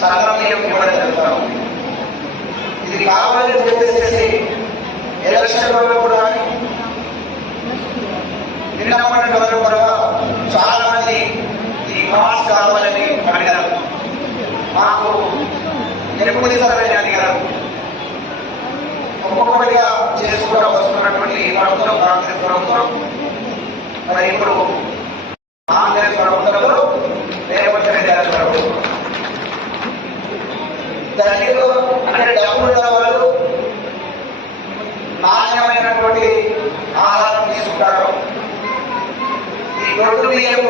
సన్నమయం కూడా జరుగుతాం ఇది కావాలని చెప్పేసి ఎలక్షన్లలో కూడా నిన్న మొన్నటి వరకు కూడా చాలా మంది ఈ క్రాస్ కావాలని అడిగారు. మాకు ఎప్పుడు ఇస్తారని అడిగారు. ఒక్కొక్కటిగా చేసుకుంటూ వస్తున్నటువంటి ఈ ప్రభుత్వం కాంగ్రెస్ ప్రభుత్వం మరి ఇప్పుడు దానిలో అంటే డబ్బులు వాళ్ళు నాణ్యమైనటువంటి ఆహారం తీసుకుంటారు. ఈ గొడ్డు బియ్యం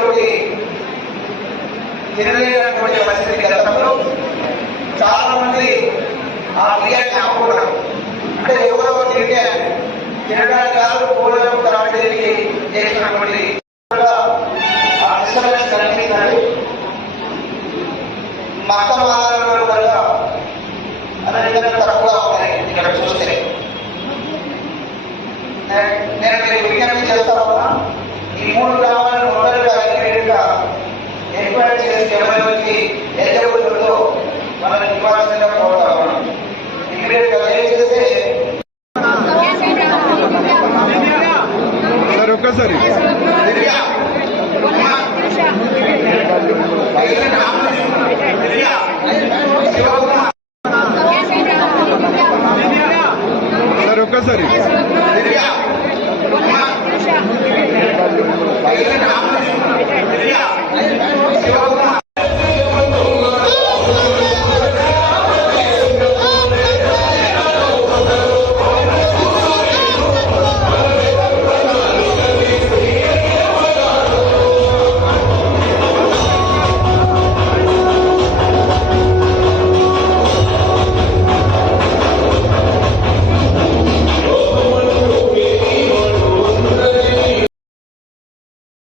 తినలేనటువంటి పరిస్థితి గతంలో చాలా మంది ఆ బియ్యాన్ని అమ్ముకున్నారు అంటే ఎవరో తింటే తినడానికి కాదు పూలను రావడానికి చేసినటువంటి ఆ డిస్టర్బెన్స్ మతం ఆధారంలో అనేది తక్కువ ఉన్నాయి ఇక్కడ చూస్తే నేను మీకు చేస్తా చేస్తామన్నా ఈ మూడు గ్రామాలను మొదలుగా అగ్రిగా ఎంక్వైరీ చేసి ఎవరికి ఎదురుకుంటుందో మనం నివాసంగా పోతాం ఇమీడియట్గా దయచేసి ఒక్కసారి Yeah. Casarim.